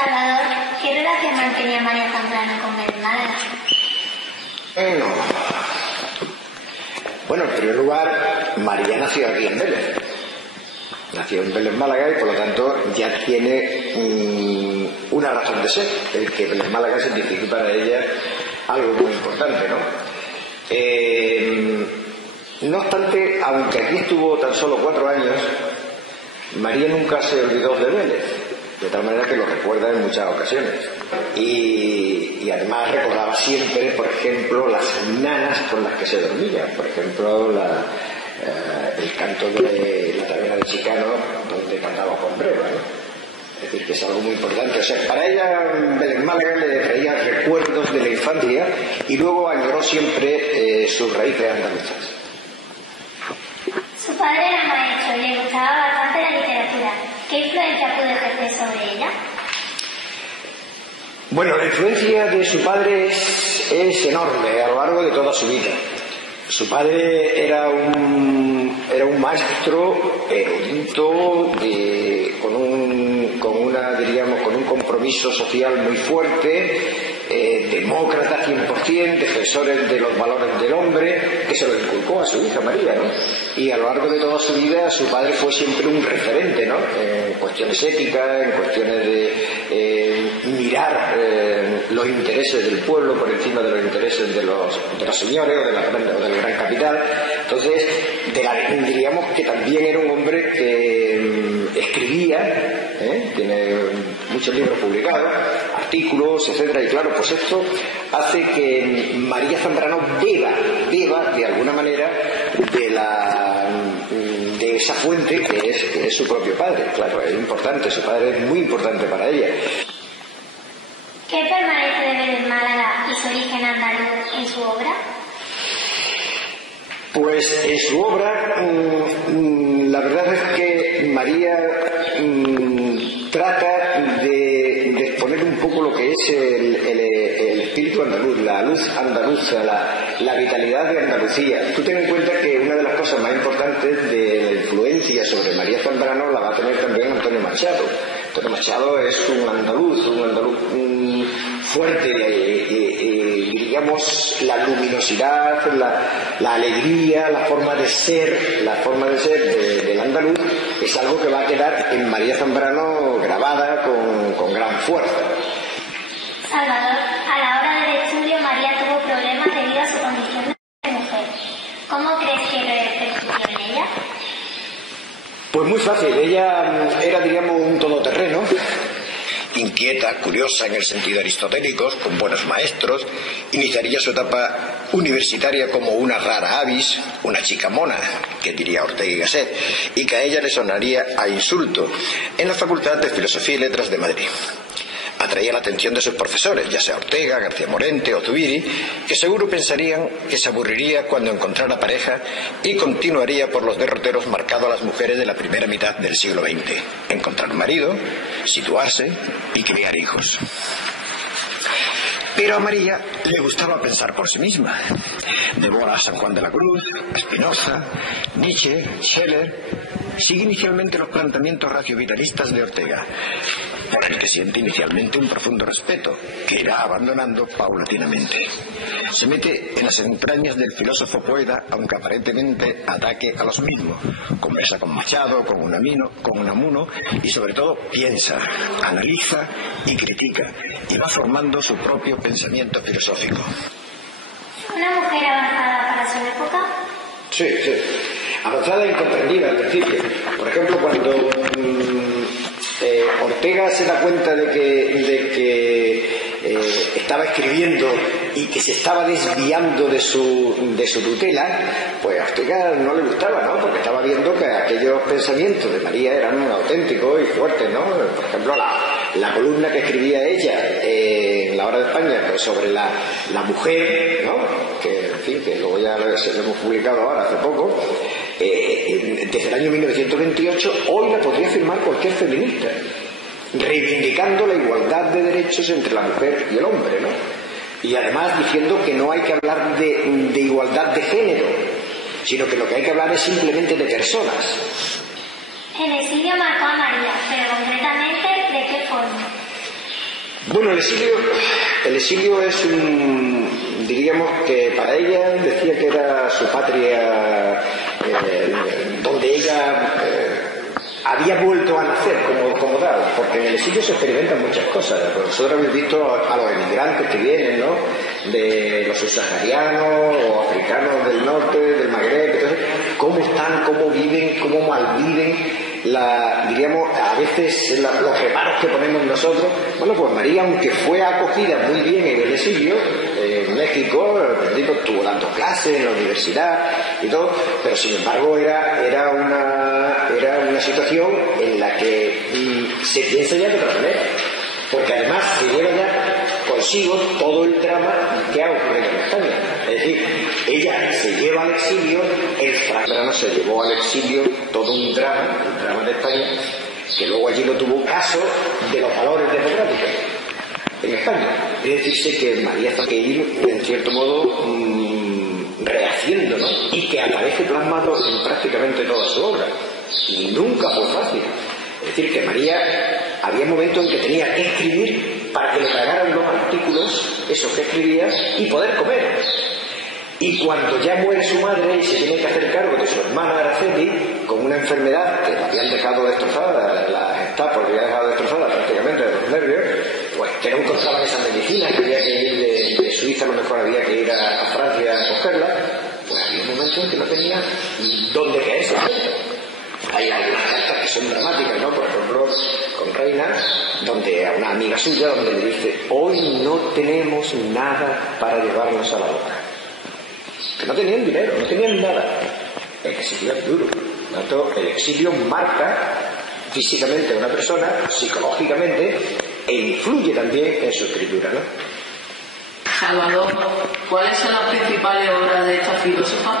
Salvador, ¿qué relación mantenía María Zambrano con Belén Málaga? Bueno, en primer lugar, María nació aquí en Vélez. Nació en Vélez, Málaga, y por lo tanto ya tiene una razón de ser, el que Vélez Málaga signifique para ella algo muy importante, ¿no? No obstante, aunque aquí estuvo tan solo 4 años, María nunca se olvidó de Vélez, de tal manera que lo recuerda en muchas ocasiones. Y además recordaba siempre, por ejemplo, las nanas con las que se dormía. Por ejemplo, el canto de la taberna de Chicano, donde cantaba Juan Breva, ¿no? Es decir, que es algo muy importante. O sea, para ella Belén Málaga le traía recuerdos de la infancia y luego añoró siempre sus raíces andaluzas. Su padre era maestro y le gustaba bastante la literatura. ¿Qué influencia pudo ejercer sobre ella? Bueno, la influencia de su padre es enorme a lo largo de toda su vida. Su padre era un maestro erudito, con un compromiso social muy fuerte, demócrata 100%, defensores de los valores del hombre, que se lo inculcó a su hija María, ¿no? Y a lo largo de toda su vida su padre fue siempre un referente, ¿no? En cuestiones éticas, en cuestiones de mirar los intereses del pueblo por encima de los intereses de los señores o del gran capital. Entonces, diríamos que también era un hombre que escribía, tiene muchos libros publicados, artículos, etcétera, y claro, pues esto hace que María Zambrano beba de alguna manera de esa fuente que es su propio padre. Claro, es importante, su padre es muy importante para ella. ¿Qué permanece de Belén Málaga y su origen andaluz en su obra? Pues en su obra, la verdad es que María trata de exponer un poco lo que es el espíritu andaluz, la luz andaluza, la vitalidad de Andalucía. Tú ten en cuenta que una de las cosas más importantes de la influencia sobre María Zambrano la va a tener también Antonio Machado. Antonio Machado es un andaluz fuerte, digamos, la luminosidad, la alegría, la forma de ser del andaluz es algo que va a quedar en María Zambrano grabada con gran fuerza. Salvador, a la hora del estudio María tuvo problemas debido a su condición de mujer. ¿Cómo crees que repercutió en ella? Pues muy fácil, ella era, digamos, un todoterreno, inquieta, curiosa en el sentido aristotélico, con buenos maestros. Iniciaría su etapa universitaria como una rara avis, una chica mona, que diría Ortega y Gasset, y que a ella le sonaría a insulto en la Facultad de Filosofía y Letras de Madrid. Atraía la atención de sus profesores, ya sea Ortega, García Morente o Zubiri, que seguro pensarían que se aburriría cuando encontrara pareja y continuaría por los derroteros marcados a las mujeres de la primera mitad del siglo XX. Encontrar un marido, situarse y criar hijos. Pero a María le gustaba pensar por sí misma. Devora a San Juan de la Cruz, a Spinoza, Nietzsche, Scheler. Sigue inicialmente los planteamientos raciovitalistas de Ortega, por el que siente inicialmente un profundo respeto, que irá abandonando paulatinamente. Se mete en las entrañas del filósofo poeta, aunque aparentemente ataque a los mismos. Conversa con Machado, con Unamuno, y sobre todo piensa, analiza y critica, y va formando su propio pensamiento filosófico. ¿Una mujer avanzada para su época? Sí. Avanzada e incomprendida al principio. Por ejemplo, cuando Ortega se da cuenta de que estaba escribiendo y que se estaba desviando de su tutela, pues a Ortega no le gustaba, ¿no? Porque estaba viendo que aquellos pensamientos de María eran auténticos y fuertes, ¿no? Por ejemplo, la columna que escribía ella en La Hora de España, pues, sobre la mujer, ¿no? Que, en fin, que luego ya lo hemos publicado ahora hace poco. Desde el año 1928, hoy la podría firmar cualquier feminista, reivindicando la igualdad de derechos entre la mujer y el hombre, ¿no? Y además diciendo que no hay que hablar de igualdad de género, sino que lo que hay que hablar es simplemente de personas. El exilio marcó a María, pero concretamente, ¿de qué forma? Bueno, el exilio es diríamos que para ella decía que era su patria, donde ella había vuelto a nacer como tal, porque en el exilio se experimentan muchas cosas. Pues nosotros hemos visto a los emigrantes que vienen, ¿no?, de los subsaharianos o africanos del norte, del Magreb, entonces, cómo están, cómo viven, cómo malviven. Diríamos, a veces los reparos que ponemos nosotros. Bueno, pues María, aunque fue acogida muy bien en el exilio, en México, al principio estuvo dando clases en la universidad y todo, pero sin embargo era una situación en la que se piensa ya de otra manera, porque además se lleva ya consigo todo el drama que ha ocurrido en España. Es decir, ella se lleva al exilio, el fracaso se llevó al exilio todo un drama de España, que luego allí no tuvo caso de los valores democráticos en España. Es decirse que María tiene que ir, en cierto modo, rehaciendo, ¿no?, y que aparece plasmado en prácticamente toda su obra. Y nunca fue fácil. Es decir, que María había momentos en que tenía que escribir para que le pagaran los artículos, esos que escribía, y poder comer. Y cuando ya muere su madre y se tiene que hacer cargo de su hermana Araceli, con una enfermedad que la habían dejado destrozada, la Gestapo la había dejado destrozada prácticamente de los nervios, pues que no encontraban esa medicina, que había que ir de Suiza, a lo mejor había que ir a Francia a cogerla, pues había un momento en que no tenía dónde caerse. Hay algunas cartas que son dramáticas, ¿no? Por ejemplo, con Reina, donde a una amiga suya, donde le dice: hoy no tenemos nada para llevarnos a la boca. Que no tenían dinero, no tenían nada. El exilio es duro. El exilio marca físicamente a una persona, psicológicamente, e influye también en su escritura, ¿no? Salvador, ¿cuáles son las principales obras de esta filósofa?